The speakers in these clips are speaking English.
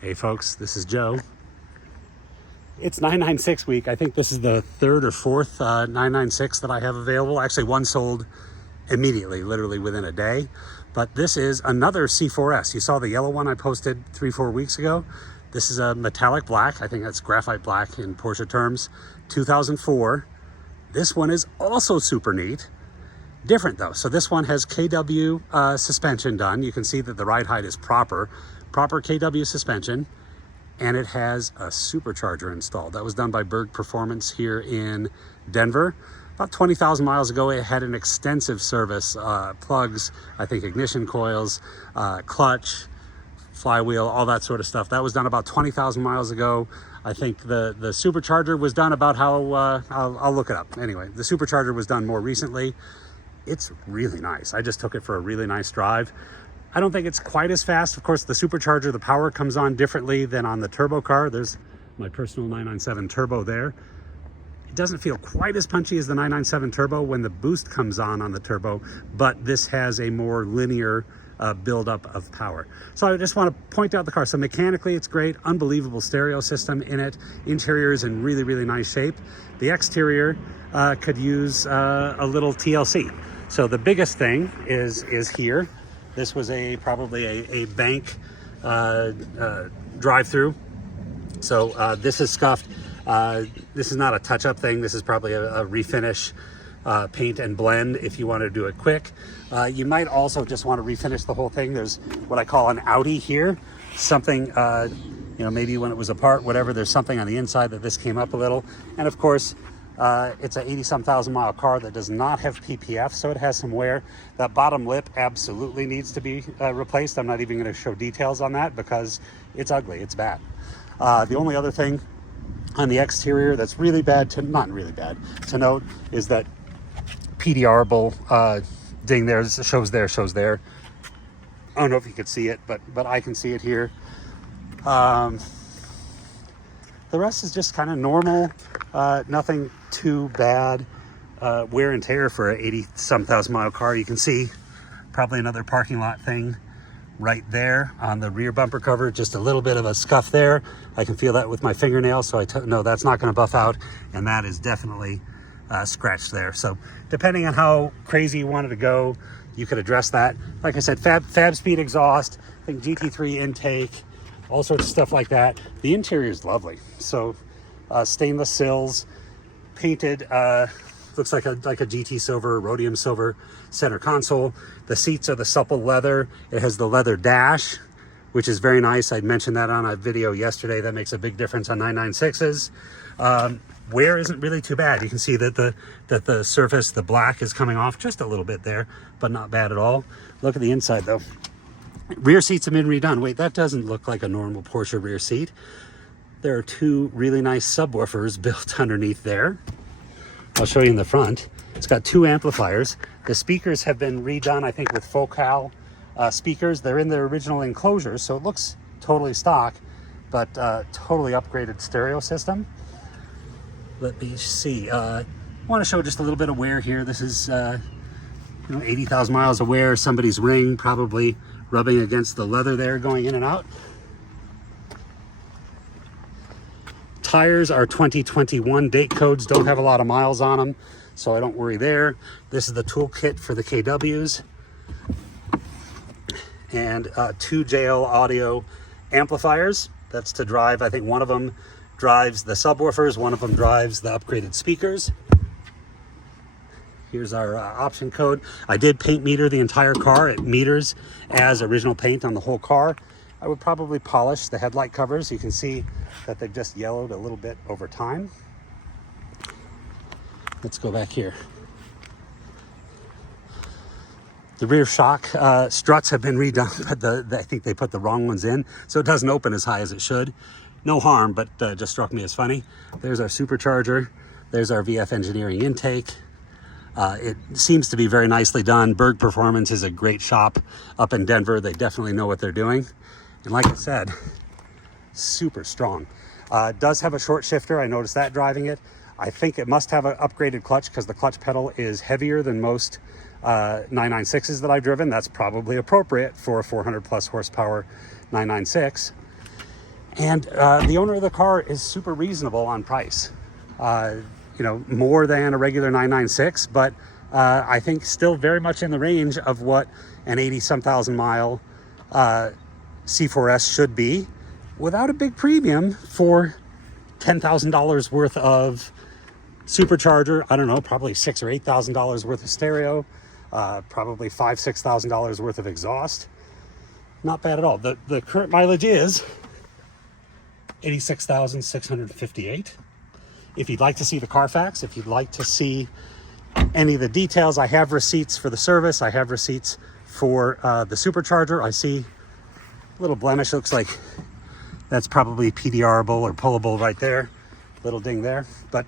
Hey folks, this is Joe. It's 996 week. I think this is the third or fourth 996 that I have available. Actually, one sold immediately, literally within a day. But this is another C4S. You saw the yellow one I posted 3-4 weeks ago. This is a metallic black. I think that's graphite black in Porsche terms. 2004. This one is also super neat. Different though. So this one has KW suspension done. You can see that the ride height is proper KW suspension, and it has a supercharger installed. That was done by Berg Performance here in Denver. About 20,000 miles ago, it had an extensive service, plugs, I think ignition coils, clutch, flywheel, all that sort of stuff. That was done about 20,000 miles ago. I think the supercharger was done about how, I'll look it up. Anyway, the supercharger was done more recently. It's really nice. I just took it for a really nice drive. I don't think it's quite as fast. Of course, the supercharger, the power comes on differently than on the turbo car. There's my personal 997 turbo there. It doesn't feel quite as punchy as the 997 turbo when the boost comes on the turbo, but this has a more linear buildup of power. So I just want to point out the car. So mechanically, it's great. Unbelievable stereo system in it. Interior is in really, really nice shape. The exterior could use a little TLC. So the biggest thing is here. This was probably a bank drive-through. So this is scuffed. This is not a touch-up thing. This is probably a refinish, paint and blend if you want to do it quick. You might also just want to refinish the whole thing. There's what I call an outie here. Something, maybe when it was apart, whatever, there's something on the inside that this came up a little. And of course, it's a 80-some thousand mile car that does not have PPF, so it has some wear. That bottom lip absolutely needs to be replaced. I'm not even going to show details on that because it's ugly, it's bad. The only other thing on the exterior that's really bad, not really bad to note, is that PDR-able ding there. This shows there. I don't know if you could see it, but I can see it here. The rest is just kind of normal. Nothing too bad. Wear and tear for an 80-some thousand mile car. You can see probably another parking lot thing right there on the rear bumper cover. Just a little bit of a scuff there. I can feel that with my fingernail, so I know that's not going to buff out, and that is definitely scratched there. So depending on how crazy you wanted to go, you could address that. Like I said, Fabspeed exhaust, I think GT3 intake, all sorts of stuff like that. The interior is lovely. So stainless sills, painted, looks like a GT silver, rhodium silver center console. The seats are the supple leather. It has the leather dash, which is very nice. I mentioned that on a video yesterday. That makes a big difference on 996s. Wear isn't really too bad. You can see that the surface, the black, is coming off just a little bit there, but not bad at all. Look at the inside though. Rear seats have been redone. Wait, that doesn't look like a normal Porsche rear seat. There are two really nice subwoofers built underneath there. I'll show you in the front. It's got two amplifiers. The speakers have been redone, I think, with Focal speakers. They're in their original enclosures, so it looks totally stock, but totally upgraded stereo system. Let me see. I want to show just a little bit of wear here. This is 80,000 miles of wear. Somebody's ring probably rubbing against the leather there going in and out. Tires are 2021 date codes, don't have a lot of miles on them, so I don't worry there. This is the toolkit for the KWs. And two JL audio amplifiers. That's to drive, I think one of them drives the subwoofers, one of them drives the upgraded speakers. Here's our option code. I did paint meter the entire car. It meters as original paint on the whole car. I would probably polish the headlight covers. You can see that they've just yellowed a little bit over time. Let's go back here. The rear shock struts have been redone, but I think they put the wrong ones in, so it doesn't open as high as it should. No harm, but just struck me as funny. There's our supercharger. There's our VF Engineering intake. It seems to be very nicely done. Berg Performance is a great shop up in Denver. They definitely know what they're doing. And like I said, super strong. It does have a short shifter. I noticed that driving it. I think it must have an upgraded clutch because the clutch pedal is heavier than most 996s that I've driven. That's probably appropriate for a 400 plus horsepower 996. And the owner of the car is super reasonable on price. You know, more than a regular 996, but I think still very much in the range of what an 80-some thousand mile C4S should be, without a big premium for $10,000 worth of supercharger. I don't know, probably $6,000 or $8,000 worth of stereo, probably $5,000, $6,000 worth of exhaust. Not bad at all. The current mileage is 86,658. If you'd like to see the Carfax, if you'd like to see any of the details, I have receipts for the service. I have receipts for the supercharger. I see a little blemish. Looks like that's probably PDR-able or pullable right there. Little ding there. But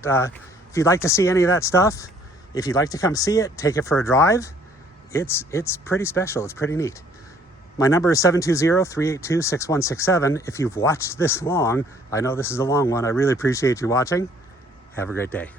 if you'd like to see any of that stuff, if you'd like to come see it, take it for a drive, it's pretty special. It's pretty neat. My number is 720-382-6167. If you've watched this long, I know this is a long one. I really appreciate you watching. Have a great day.